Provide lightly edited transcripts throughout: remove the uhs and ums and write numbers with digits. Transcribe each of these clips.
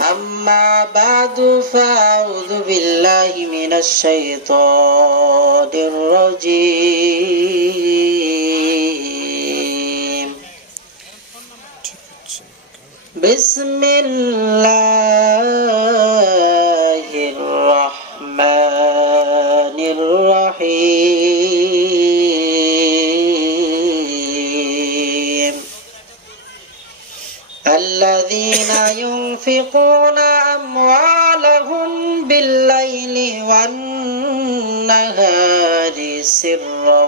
أما بعد فأعوذ بالله من الشيطان الرجيم بسم الله الرحمن الرحيم الذين ينفقون أموالهم بالليل والنهار سرا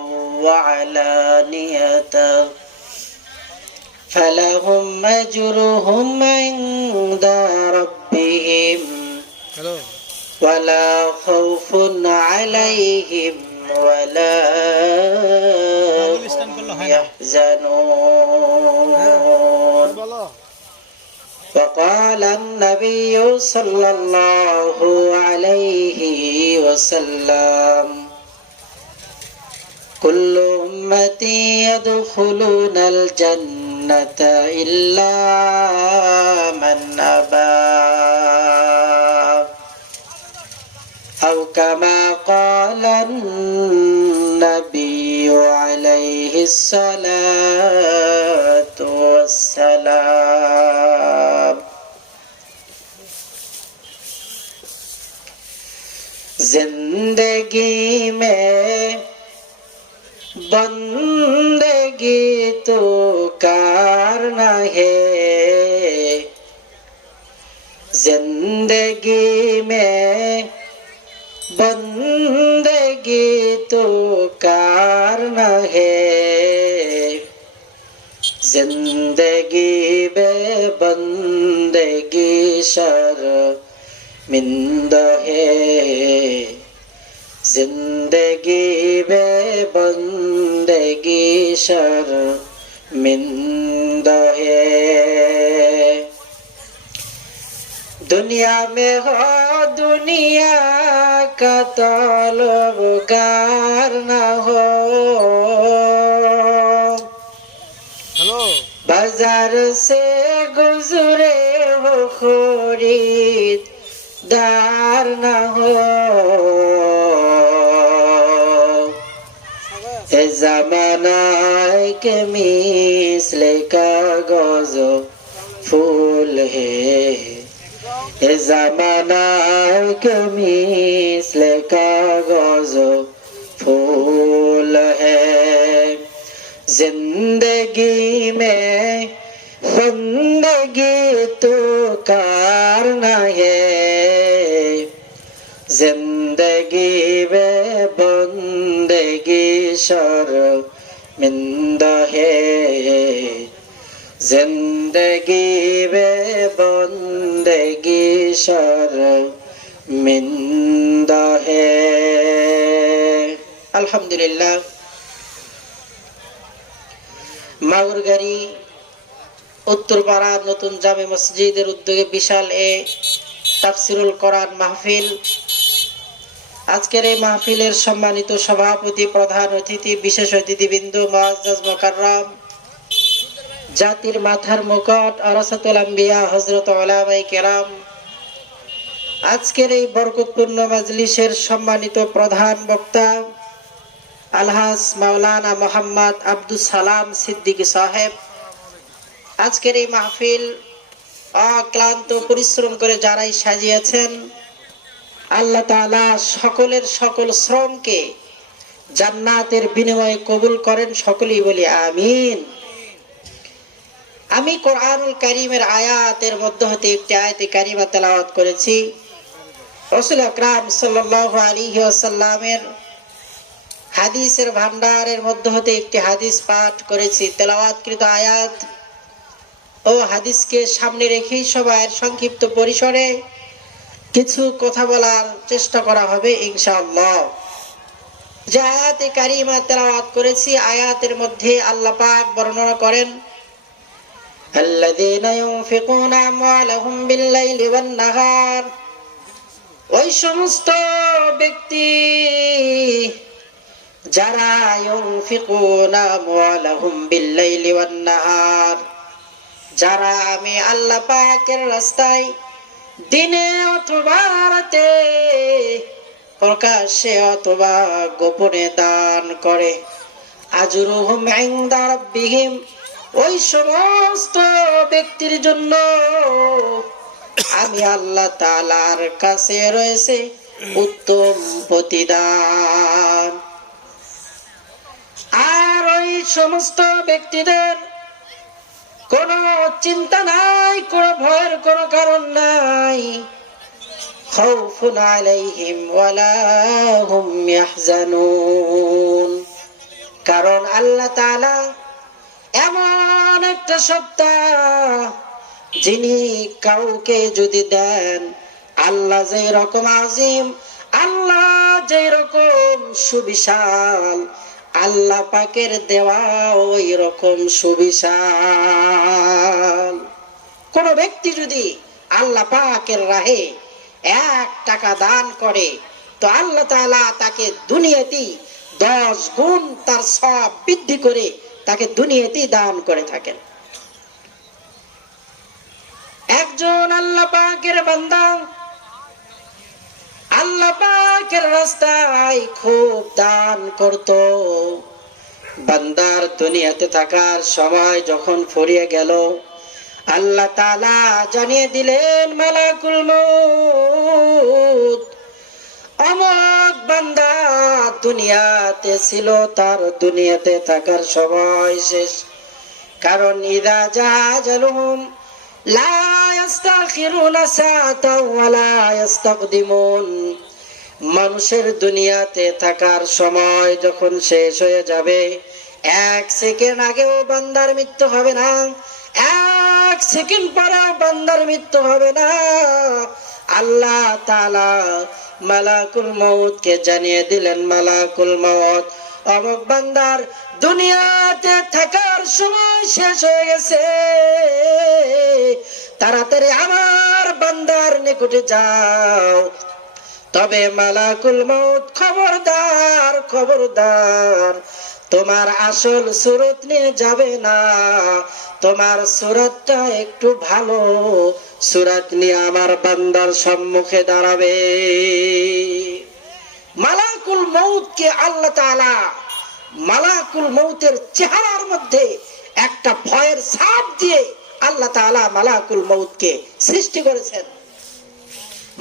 وعلانية فلهم أجرهم عند ربهم ولا خوف عليهم ولا هم يحزنون. وقال النبي صلى الله عليه وسلم كل أمتي يدخلون الجنة إلا من أبى أو كما قال النبي عليه الصلاة والسلام. जिंदगी में बंदगी तो करना है, जिंदगी में बंदगी तो करना है, जिंदगी में बंदगी शर्मिंदा है, जिंदगी में बंदगी शर्मिंदा है। दुनिया में हो दुनिया का तलबगार न हो, बाजार से गुजरे हो खरीदार न हो, ज़माना के मिसले कागज़ फूल है, ज़माना के मिसले कागज़ फूल है, जिंदगी में बंदगी तो करना है, जिंदगी में बंदगी शर्मिंदा है, जिंदगी में बंदगी शर्मिंदा है। अल्हम्दुलिल्लाह। মাগুরগাড়ি উত্তরপাড়া নতুন জামে মসজিদের উদ্যোগে বিশাল তাফসিরুল কোরআন মাহফিল। আজকের এই মাহফিলের সম্মানিত সভাপতি, প্রধান অতিথি, বিশেষ অতিথিবৃন্দ, মুআজ্জাজ মুকাররম, জাতির মাথার মুকুট আরাসাতুল আম্বিয়া হযরত উলামায়ে কেরাম, আজকের এই বরকতপূর্ণ মাজলিসের সম্মানিত প্রধান বক্তা আলহাজ মাওলানা মোহাম্মদ আব্দুস সালাম সিদ্দিকী সাহেব, আজকের এই মাহফিল অক্লান্ত পরিশ্রম করে যারাই সাজিয়েছেন, আল্লাহ তাআলা সকলের সকল শ্রমকে জান্নাতের বিনিময়ে কবুল করেন, সকলেই বলি আমিন। আমি কোরআনুল কারীমের আয়াতের মধ্যে হতে একটি আয়াতে কারিমা তেলাওয়াত করেছি। রাসূল আকরাম সাল্লাল্লাহু আলাইহি ওয়াসাল্লামের হাদিসের ভান্ডারের মধ্যে হতে একটি হাদিস পাঠ করেছি। তেলাওয়াতকৃত আয়াত ও হাদিসকে সামনে রেখেই সবার সংক্ষিপ্ত পরিসরে কিছু কথা বলার চেষ্টা করা হবে ইনশাআল্লাহ। যে আয়াতে কারিমা তেলাওয়াত করেছি, আয়াতের মধ্যে আল্লাহ পাক বর্ণনা করেন আল্লাযীনা ইউনফিকুনা আমওয়ালাহুম বিল-লাইলি ওয়ান-নাহার, ওই সমস্ত ব্যক্তি যারা ইউনফিকুনা আমওয়ালাহুম বিল-লাইলি ওয়ান-নাহার, যারা আমি আল্লাহ পাকের রাস্তায় দিনে অথবা রাতে, প্রকাশ্যে অথবা গোপনে দান করে। আজরুহুম ইনদা রাব্বিহিম, ওই সমস্ত ব্যক্তির জন্য আমি আল্লাহ তাআলার কাছে রয়েছে উত্তম প্রতিদান। আর ওই সমস্ত ব্যক্তিদের কোনো চিন্তা নাই, কোনো ভয়ের কোনো কারণ নাই। খাউফুন আলাইহিম ওয়ালা হুম ইয়াহজানুন, কারণ আল্লাহ তাআলা এমন একটা সত্তা, যিনি কাউকে যদি দেন, আল্লাহ যেই রকম আজিম, আল্লাহ যেই রকম সুবিশাল, আল্লাহ পাকের দেওয়া ওই রকম সুবিশাল। কোন ব্যক্তি যদি আল্লাহ পাকের রাহে 1 টাকা দান করে, তো আল্লাহ তাআলা তাকে দুনিয়াতেই 10 গুণ তার সওয়াব বৃদ্ধি করে তাকে দুনিয়াতেই দান করে থাকেন। একজন আল্লাহ পাকের বান্দা আল্লাহ পাকের রাস্তায় খুব দান করত। বান্দার দুনিয়াতে থাকার সময় যখন ফুরিয়ে গেল, আল্লাহ তাআলা জানিয়ে দিলেন মালাকুল মউত, অমুক বান্দা দুনিয়াতে ছিল, তার দুনিয়াতে থাকার সময় শেষ। কারণ ইযা জাআজালুহুম লা ইস্তাখিরুনা সাআতাও ওয়া লা ইস্তাকদিমুন, মানুষের দুনিয়াতে থাকার সময় যখন শেষ হয়ে যাবে, 1 সেকেন্ড আগেও বান্দার মৃত্যু হবে না, 1 সেকেন্ড পরেও বান্দার মৃত্যু হবে না। আল্লাহ তাআলা মালাকুল মউতকে জানিয়ে দিলেন, মালাকুল মউত, অমুক বান্দার দুনিয়াতে থাকার সময় শেষ হয়ে গেছে, তাড়াতাড়ি আমার বান্দার নিকটে যাও। তবে মালাকুল মউত, খবরদার খবরদার, তোমার আসল সুরত নিয়ে যাবে না, তোমার সুরতটা একটু ভালো সুরত নিয়ে আমার বান্দার সম্মুখে দাঁড়াবে। মালাকুল মউতকে আল্লাহ তাআলা মালাকুল মউতের চেহারার মধ্যে একটা ভয়ের ছাপ দিয়ে আল্লাহ তাআলা মালাকুল মউতকে সৃষ্টি করেছেন।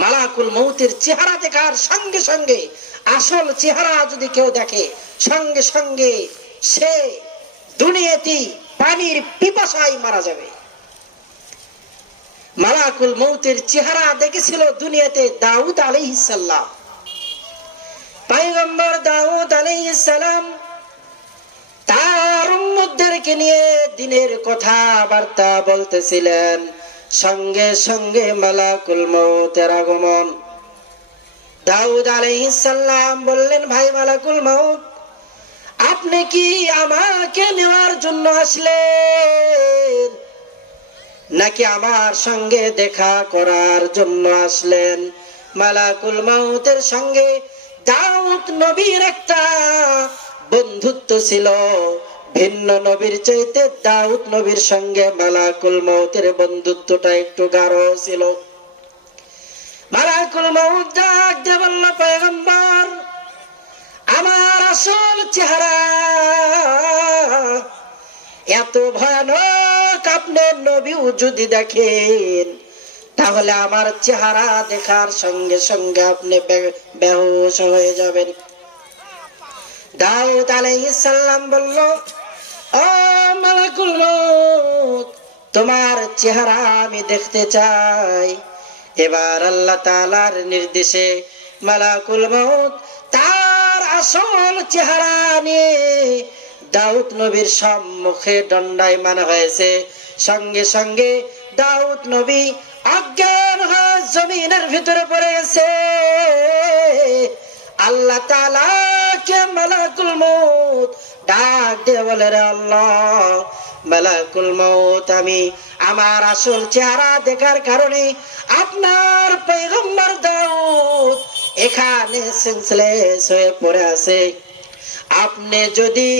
মালাকুল মউতের চেহারা দেখার সঙ্গে সঙ্গে, আসল চেহারা যদি কেউ দেখে, সঙ্গে সঙ্গে সে দুনিয়াতেই পানির পিপাসায় মারা যাবে। মালাকুল মউতের চেহারা দেখেছিল দুনিয়াতে দাউদ আলাইহিস সালাম। পয়গম্বর দাউদ আলাইহিস সালাম তার উম্মতদেরকে নিয়ে দিনের কথা বার্তা বলতেছিলেন, সঙ্গে সঙ্গে মালাকুল মউতের আগমন। দাউদ আলাইহিস সালাম বললেন, ভাই মালাকুল মউত, আপনি কি আমাকে নেওয়ার জন্য আসলেন, নাকি আমার সঙ্গে দেখা করার জন্য আসলেন? মালাকুল মউতের সঙ্গে দাউদ নবীর একটা বন্ধুত্ব ছিল, ভিন্ন নবীর চাইতে দাউদ নবীর সঙ্গে মালাকুল মউতের বন্ধুত্বটা একটু গাঢ় ছিল। মালাকুল মউত ডাক দিয়ে বলল, পয়গম্বর, আমার আসল চেহারা এত ভয়ানক, আপনি নবীও যদি দেখেন তাহলে আমার চেহারা দেখার সঙ্গে সঙ্গে আপনি বেহুশ হয়ে যাবেন। দাউদ আলাইহিস সালাম বলল, ও মালাকুল মউত, তোমার চেহারা আমি দেখতে চাই। এবার আল্লাহ তাআলার নির্দেশে মালাকুল মউত তার আসল চেহারা নিয়ে দাউদ নবীর সম্মুখে দণ্ডায়মান হয়েছে। সঙ্গে সঙ্গে দাউদ নবী অজ্ঞান হয়ে জমিনের ভিতরে পড়ে গেছে। আল্লাহ তাআলা কে মালাকুল মউত ডাক দিয়ে বলে, রে আল্লাহ, মালাকুল মউত, আমি আমার আসল চেহারা দেখার কারণে আপনার পয়গম্বর দাউদ এখানে সেন্সলেস হয়ে পড়ে আছে। আপনি যদি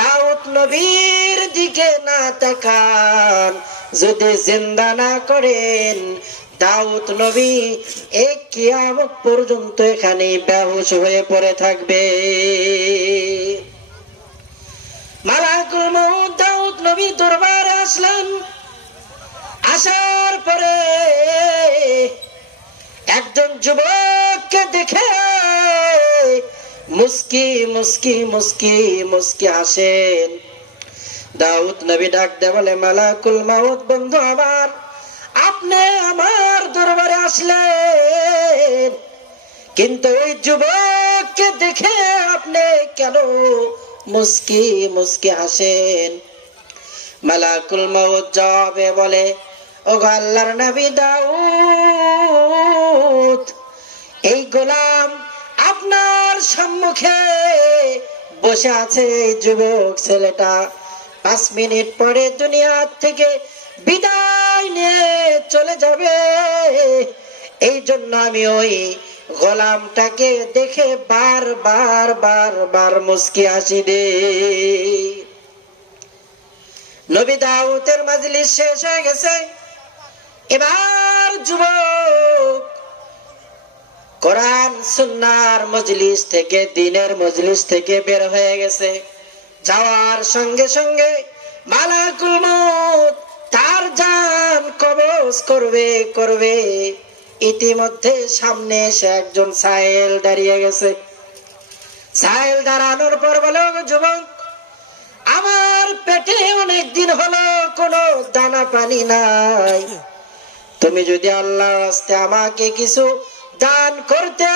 দাউদ নবীর দিকে না তাকান যদি জিন্দা না করেন, দাউদ নবী এক কিয়ামত পর্যন্ত এখানে বেহুশ হয়ে পড়ে থাকবে। মালাকুল মউত দাউদ নবীর দরবারে আসলেন। আসার পরে একজন যুবককে দেখে মুস্কি মুস্কি মুস্কি মুস্কি হাসেন। দাউদ নবী ডাক দে বলে, মালাকুল মউত বন্ধু আমার, আপনি আমার দরবারে আসলেন, কিন্তু ওই যুবককে দেখে আপনি কেন মুস্কি মুস্কি হাসেন? মালাকুল মউত জবাবে বলে, ওগো আল্লাহর নবী দাউদ, এই গোলাম আপনার সম্মুখে বসে আছে। এই যুবক ছেলেটা 5 মিনিট পরে দুনিয়া থেকে বিদায় নিয়ে চলে যাবে, এই জন্য আমি ওই গোলামটাকে দেখে বারবার বারবার মুস্কি হাসি দে। নবী দাউদের মাজলিস শেষ হয়ে গেছে। এবার যুবক কোরআন সুন্নাহর মজলিস থেকে, দ্বীনের মজলিস থেকে বের হয়ে গেছে। যাওয়ার সঙ্গে সঙ্গে মালাকুল মউত তার জান কবজ করবে। ইতিমধ্যে সামনে এসে একজন সাইল দাঁড়িয়ে গেছে। সাইল দাঁড়ানোর পর বলে, যুবক, আমার পেটে অনেক দিন হলো কোনো দানা পানি নাই, তুমি যদি আল্লাহর রাস্তে আমাকে কিছু দান করতে,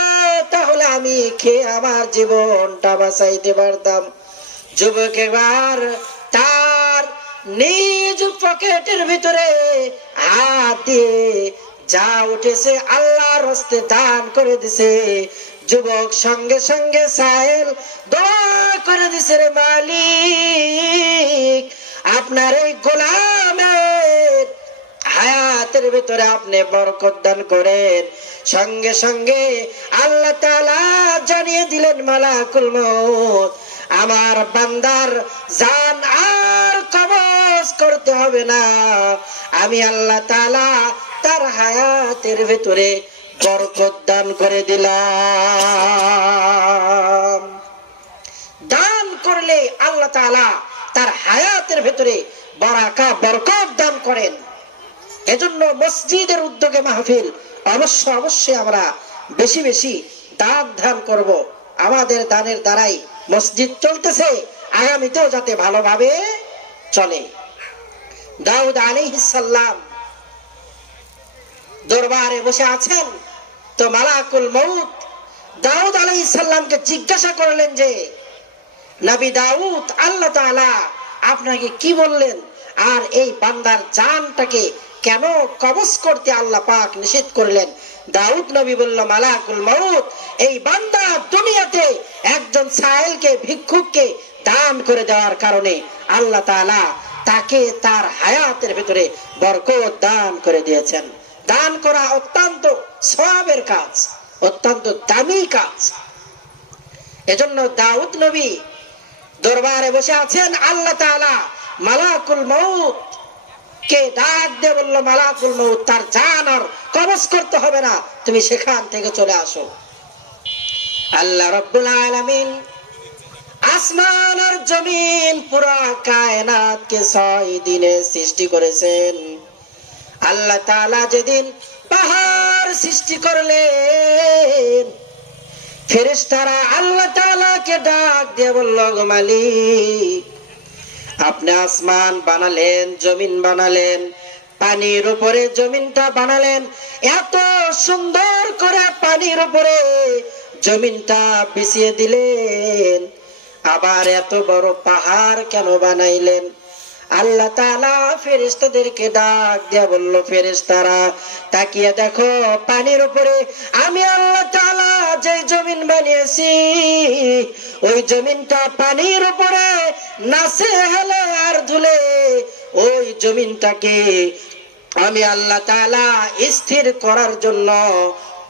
তাহলে আমি খেয়ে আমার জীবনটা বাঁচাইতে পারতাম। যুবক এবার তার নিজ পকেটের ভিতরে হাত দিয়ে যা উঠেছে আল্লাহর রাস্তে দান করে দিছে। যুবক সঙ্গে সঙ্গে সাহেল দোয়া করে দিছে, রে মালিক, আপনার এই গোলামের হায়াতের ভিতরে আপনি বরকত দান করেন। সঙ্গে সঙ্গে আল্লাহ তাআলা জানিয়ে দিলেন, মালাকুল মউত, আমার বান্দার জান আর কবজ করতে হবে না, আমি আল্লাহ তাআলা তার হায়াতের ভিতরে বরকত দান করে দিলাম। দান করলে আল্লাহ তাআলা তার হায়াতের ভিতরে বরকত দান করেন। এজন্য মসজিদের উদ্যোগে মাহফিল অবশ্যই আমরা বেশি বেশি দান করব। আমাদের দানের দ্বারাই মসজিদ চলতেছে, আগামীতেও যাতে ভালোভাবে চলে। দাউদ আলাইহিস সালাম দরবারে বসে আছেন, তো মালাকুল মউত দাউদ আলাইহিস সালামকে জিজ্ঞাসা করলেন যে, নবী দাউদ, আল্লাহ তাআলা আপনাকে কি বললেন, আর এই বান্দার জানটাকে কেন কবজ করতে আল্লাহ পাক নিষেধ করলেন? দাউদ নবী বলল, মালাকুল মউত, এই বান্দা দুনিয়াতে একজন সাইলকে, ভিক্ষুককে দান করে দেওয়ার কারণে আল্লাহ তাআলা তাকে তার হায়াতের ভিতরে বরকত দান করে দিয়েছেন। দান করা অত্যন্ত সওয়াবের কাজ, অত্যন্ত দামি কাজ। এজন্য দাউদ নবী দরবারে বসে আছেন, আল্লাহ তাআলা মালাকুল মউত কে ডাক দিয়ে বলল, মালাকুল মউত, তার জান আর কবজ করতে হবে না, তুমি সেখান থেকে চলে আসো। আল্লাহ রাব্বুল আলামিন আসমান আর জমিন পুরা কায়নাতকে 6 দিনে সৃষ্টি করেছেন। আল্লাহ তাআলা যেদিন পাহাড় সৃষ্টি করলেন, ফেরেশতারা আল্লাহ তাআলাকে ডাক দিয়ে বলল, গো মালিক, আপনি আসমান বানালেন, জমিন বানালেন, পানির উপরে জমিনটা বানালেন, এত সুন্দর করে পানির উপরে জমিনটা বিছিয়ে দিলেন, আবার এত বড় পাহাড় কেন বানাইলেন? আল্লাহ তাআলা ফেরেশতাদেরকে ডাক দিয়া বলল, ফেরেশতারা তাকিয়ে দেখো, পানির উপরে আমি আল্লাহ তাআলা যে জমিন বানিয়েছি, ওই জমিনটা পানির উপরে নাচে হেলে আর ধুলে ওই জমিনটাকে আমি আল্লাহ তাআলা স্থির করার জন্য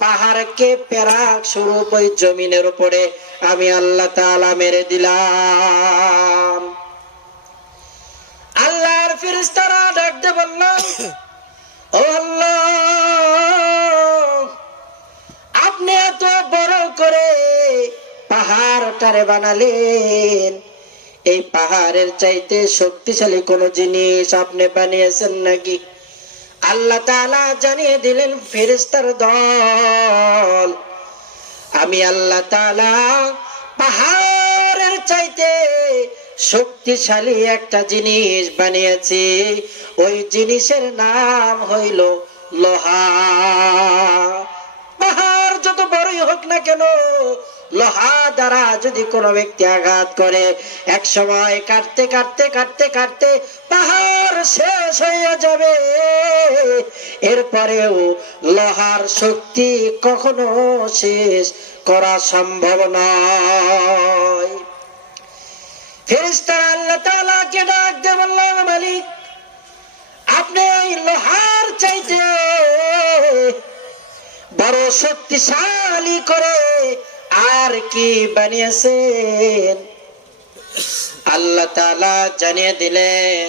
পাহাড়কে পেরাক স্বরূপ ওই জমিনের উপরে আমি আল্লাহ তাআলা মেরে দিলাম। আল্লাহর ফেরেশতারা ডাকতে বলল, ও আল্লাহ, আপনি এত বড় করে পাহাড়টারে বানালেন, এই পাহাড়ের চাইতে শক্তিশালী কোন জিনিস আপনি বানিয়েছেন নাকি? আল্লাহ তাআলা জানিয়ে দিলেন, ফেরেশতার দল, আমি আল্লাহ তাআলা পাহাড়ের চাইতে শক্তিশালী একটা জিনিস বানিয়েছি। ওই জিনিসের নাম হইল লোহা। পাহাড় যত বড়ই হোক না কেন, লোহা দ্বারা যদি কোনো ব্যক্তি আঘাত করে, এক সময় কাটতে কাটতে কাটতে কাটতে পাহাড় শেষ হয়ে যাবে। এরপরেও লোহার শক্তি কখনো শেষ করা সম্ভব নয়। ফেরেশতারা আল্লাহ তাআলাকে ডাক দিয়ে বলল, মালিক, আপনি এই লোহার চাইতে বড় শক্তিশালী করে আর কি বানিয়েছেন? আল্লাহ তাআলা জানিয়ে দিলেন,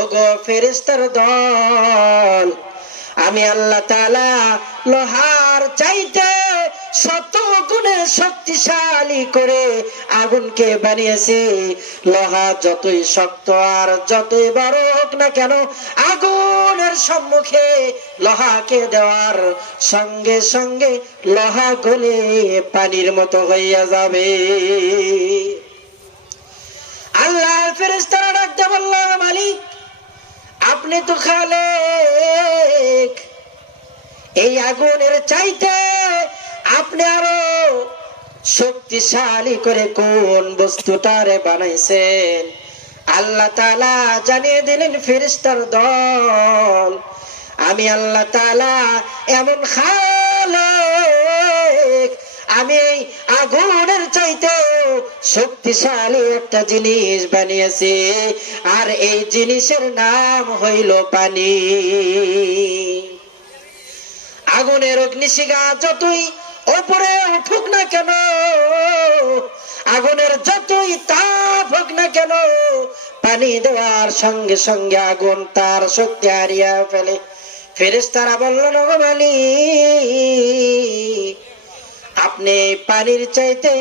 ওগো ফেরেশতার দল, আমি আল্লাহ তাআলা লোহার চাইতে 100 গুণে শক্তিশালী করে আগুনকে বানিয়েছি। লোহা যতই শক্ত আর যতই বড় হোক না কেন, আগুনের সম্মুখে লোহাকে দেওয়ার সঙ্গে সঙ্গে লোহা গলে পানির মতো হইয়া যাবে। আল্লাহর ফেরেশতারা ডাকতে বলল, মালিক, আপনি তো খালেক, এই আগুনের চাইতে আপনি আরো শক্তিশালী করে কোন বস্তুটারে বানাইছেন? আল্লাহ তাআলা জানিয়ে দিলেন, ফেরেশতার দল, আমি আল্লাহ তাআলা এমন খালেক, আমি এই আগুনের চাইতে শক্তিশালী একটা জিনিস বানিয়েছি, আর এই জিনিসের নাম হইল পানি। আগুনের অগ্নিশিখা যতই উপরে উঠুক না কেন, আগুনের যতই তাপ হোক না কেন, পানি দেওয়ার সঙ্গে সঙ্গে আগুন তার শক্তি হারিয়ে ফেলে। ফেরেশতারা বলল, ওগো মালিক, আপনি পানির চাইতে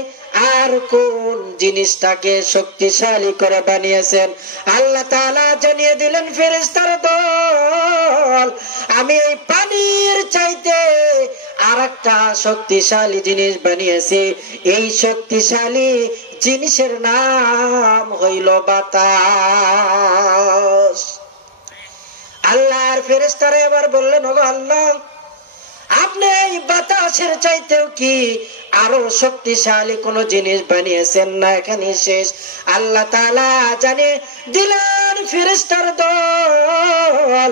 আর কোন জিনিসটাকে শক্তিশালী করে বানিয়েছেন? আল্লাহ তাআলা জানিয়ে দিলেন, ফেরেশতার দল, আমি এই পানির চাইতে আর একটা শক্তিশালী জিনিস বানিয়েছি। এই শক্তিশালী জিনিসের নাম হইল বাতাস। আল্লাহর ফেরেশতারা এবার বললেন, ওগো আল্লাহ, আপনি এই বাতাসের চাইতেও কি আরো শক্তিশালী কোন জিনিস বানিয়েছেন না? এখানে শেষ? আল্লাহ তাআলা জানিয়ে দিলেন, ফেরেশতার দল,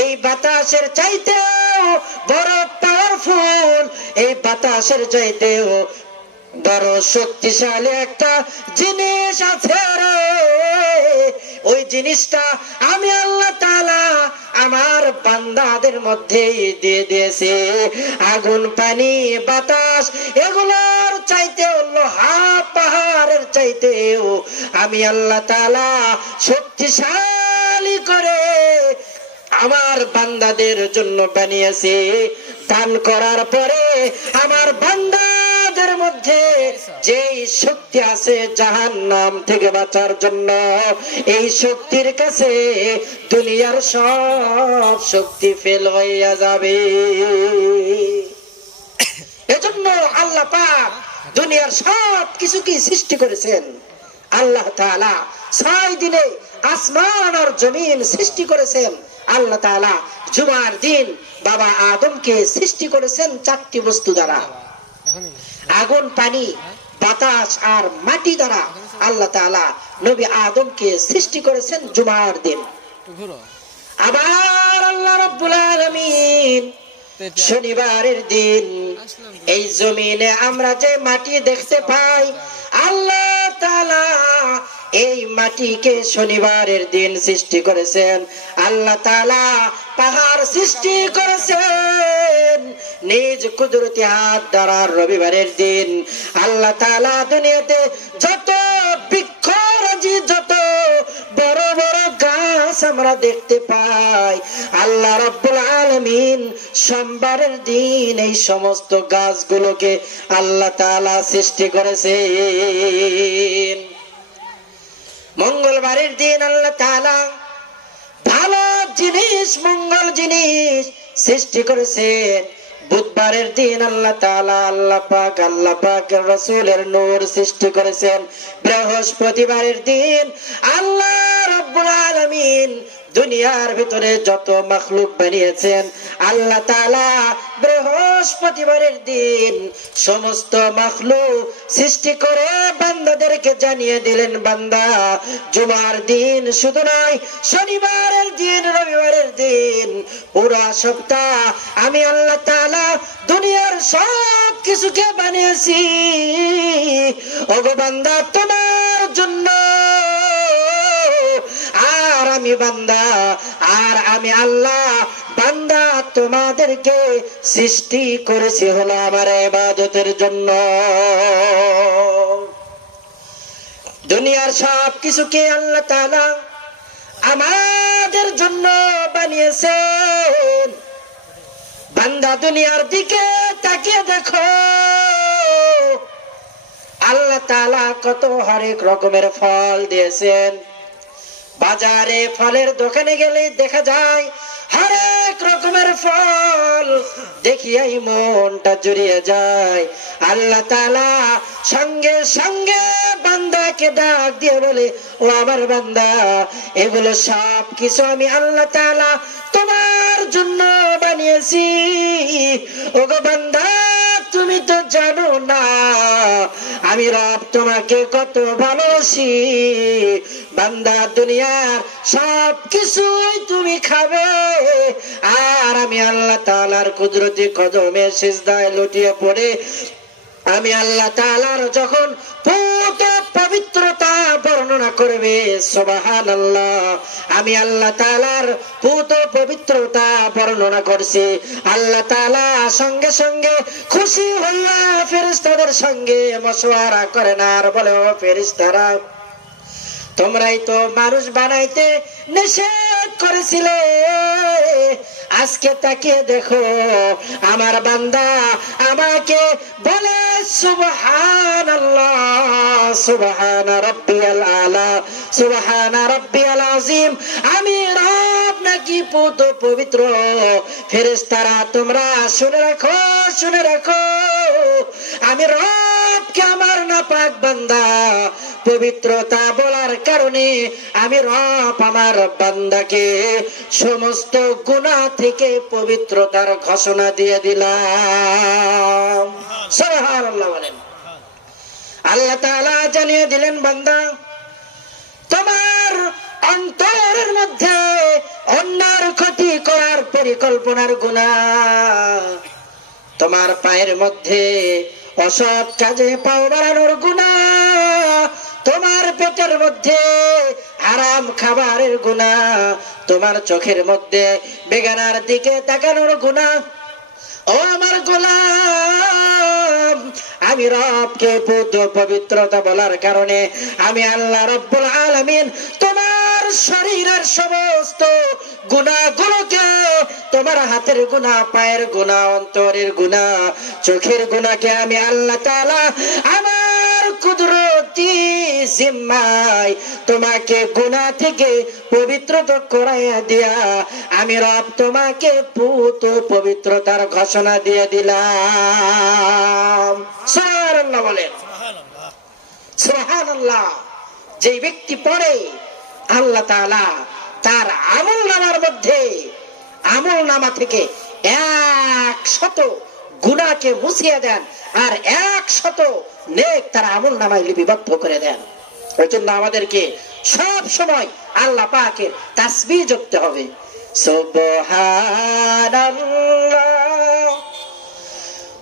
এই বাতাসের চাইতেও বড় পাওয়ারফুল, এই বাতাসের চাইতেও বড় শক্তিশালী একটা জিনিস আছে রে। ওই জিনিসটা আমি আল্লাহ তাআলা আমার বান্দাদের মধ্যে দিয়ে দিয়েছে। আগুন, পানি, বাতাস, এগুলোর চাইতেও, লোহা পাহাড়ের চাইতেও আমি আল্লাহ তাআলা শক্তিশালী করে আমার বান্দাদের জন্য বানিয়েছে। দান করার পরে আমার বান্দাদের মধ্যে যেই শক্তি আছে জাহান্নাম থেকে বাঁচার জন্য, এই শক্তির কাছে দুনিয়ার সব শক্তি ফেল হইয়া যাবে। এজন্য আল্লাহ পাক দুনিয়ার সব কিছু কি সৃষ্টি করেছেন? আল্লাহ তাআলা 6 দিনে আসমান আর জমিন সৃষ্টি করেছেন। আল্লাহ তাআলা জুমার দিন বাবা আদমকে সৃষ্টি করেছেন 4টি বস্তু দ্বারা, আগুন, পানি, বাতাস আর মাটি দ্বারা। আল্লাহ তাআলা নবী আদমকে সৃষ্টি করেছেন জুমার দিন। আবার আল্লাহ রাব্বুল আলামিন শনিবারের দিন এই জমিনে আমরা যে মাটি দেখতে পাই, আল্লাহ তাআলা এই মাটিকে শনিবারের দিন সৃষ্টি করেছেন। আল্লাহ তাআলা পাহাড় সৃষ্টি করেছেন নিজ কুদরতি হাত দ্বারা রবিবারের দিন। আল্লাহ তাআলা দুনিয়াতে যত বৃক্ষরাজি, যত বড় বড় গাছ গাছ আমরা দেখতে পাই, আল্লাহ রাব্বুল আলামিন সোমবারের দিন এই সমস্ত গাছগুলোকে আল্লাহ তাআলা সৃষ্টি করেছেন। মঙ্গলবারের দিন আল্লাহ তাআলা ভালো জিনিস, মঙ্গল জিনিস সৃষ্টি করেছেন। বুধবারের দিন আল্লাহ তাআলা আল্লাহ পাকের রাসূলের নূর সৃষ্টি করেছেন। বৃহস্পতিবারের দিন আল্লাহ রাব্বুল আলামিন দুনিয়ার ভিতরে যত মাখলুক বানিয়েছেন আল্লাহ তাআলা বৃহস্পতিবারের দিন সমস্ত মাখলুক সৃষ্টি করে বান্দাদেরকে জানিয়ে দিলেন, বান্দা জুমার দিন শুধু নয়, শনিবারের দিন, রবিবারের দিন, পুরা সপ্তাহ আমি আল্লাহ তাআলা দুনিয়ার সব কিছুকে বানিয়েছি ওগো বান্দা তোমার জন্য। আর আমি বান্দা, আর আমি আল্লাহ বান্দা তোমাদেরকে সৃষ্টি করেছি হলো আমার ইবাদতের জন্য। দুনিয়ার সব কিছুকে আল্লাহ তাআলা আমাদের জন্য বানিয়েছেন। বান্দা দুনিয়ার দিকে তাকিয়ে দেখো, আল্লাহ তাআলা কত হরেক রকমের ফল দিয়েছেন। বাজারে ফলের দোকানে গেলে দেখা যায় হরেক রকমের ফল, দেখিয়াই মনটা জুড়িয়ে যায়। আল্লাহ তাআলা সঙ্গে সঙ্গে বান্দাকে ডাক দিয়ে বলে, ও আমার বান্দা, এগুলো সব কিছু আমি আল্লাহ তাআলা তোমার জন্য বানিয়েছি। ওগো বান্দা, তুমি তো জানো না আমি রব তোমাকে কত ভালোবাসি। বান্দা দুনিয়ার সব কিছুই তুমি খাবে, আর আমি আল্লাহ তাআলার কুদরতি কদমে সিজদায় লুটিয়ে পড়ে আমি আল্লাহ তাআলার যখন পূত পবিত্রতা বর্ণনা করবে, সুবহানাল্লাহ, আমি আল্লাহ তাআলার পূত পবিত্রতা বর্ণনা করছি, আল্লাহ তাআলা সঙ্গে সঙ্গে খুশি হইয়া ফেরেশতাদের সঙ্গে মশওয়ারা করেন আর বলে, ও ফেরেশতারা, তোমরাই তো মানুষ বানাইতে নিষেধ করেছিলে, আজকে তাকিয়ে দেখো আমার বান্দা আমাকে বলে সুবহানাল্লাহ, সুবহান রাব্বিয়াল আলা, সুবহান রাব্বিয়াল আযীম, আমি রব নাকি পুত পবিত্র। ফেরেশতারা তোমরা শুনে রাখো, শুনে রাখো, আমি রবকে আমার নাপাক বান্দা পবিত্রতা বলার কারণে আমি রব আমার বান্দাকে সমস্ত গুনাহ থেকে পবিত্রতার ঘোষণা দিয়ে দিলাম। সুবহানাল্লাহ বলেন। আল্লাহ তাআলা জানিয়ে দিলেন, বান্দা তোমার অন্তরের মধ্যে অন্যের ক্ষতি করার পরিকল্পনার গুনাহ, তোমার পায়ের মধ্যে অসৎ কাজে পাও বাড়ানোর গুনাহ, তোমার পেটের মধ্যে হারাম খাবারের গুনাহ, তোমার চোখের মধ্যে বেগানার দিকে তাকানোর গুনাহ। ও আমার গোলাম, আমি রবকে পবিত্রতা বলার কারণে আমি আল্লাহ রাব্বুল আলামিন তোমার শরীরের সমস্ত গুনাহগুলোকে, তোমার হাতের গুনাহ, পায়ের গুনাহ, অন্তরের গুনাহ, চোখের গুনাহকে আমি আল্লাহ তাআলা আমার কুদরতি জিম্মায় তোমাকে গুনাহ থেকে পবিত্র করাইয়া দিয়া আমি রব তোমাকে পবিত্রতার ঘোষণা দিয়ে দিলাম। সুবহানাল্লাহ বলেন। সুবহানাল্লাহ। যে ব্যক্তি পড়ে আল্লাহ তাআলা তার আমলনামার মধ্যে, আমলনামা থেকে 100 গুনাহকে মুছিয়ে দেন আর 100 নেক তার আমলনামায় লিপিবদ্ধ করে দেন। এই জন্য আমাদেরকে সব সময় আল্লাহ পাকের তাসবিহ জপতে হবে। সুবহানাল্লাহ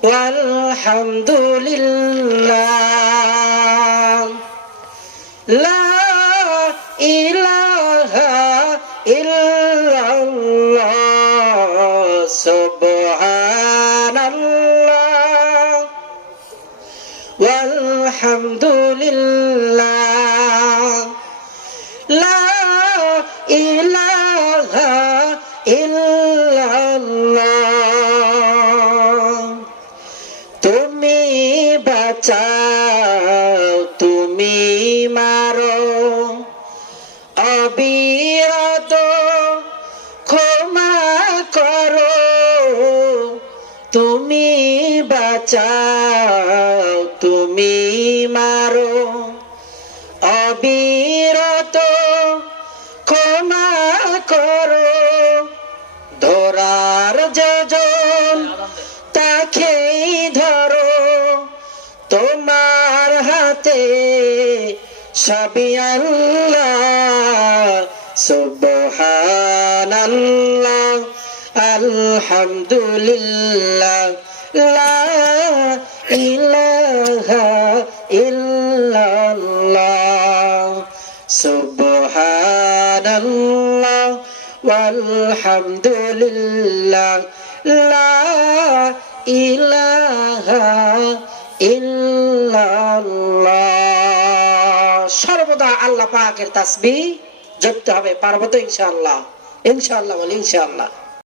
ওয়ালহামদুলিল্লাহ লা ইলাহা ইল্লাল্লাহ সুবহানাল্লাহ ওয়ালহামদুলিল্লাহ লা ইলাহা বাঁচাও তুমি মারো অবিরত ক্ষমা করো তুমি বাঁচাও তুমি মারো অবিরত ক্ষমা করো ধরার যোজন তাকেই ধরো তোমার হাতে সবই আল্লাহ সুবহানাল্লাহ আলহামদুলিল্লাহ লা ইলাহা ইল্লাল্লাহ সুবহানাল্লাহ ওয়ালহামদুলিল্লাহ লা ইলাহা ইল্লাল্লাহ। সর্বদা আল্লাহ পাকের তাসবিহ জপতে হবে। পারবো তো ইনশাআল্লাহ? ইনশাআল্লাহ বলি ইনশাআল্লাহ।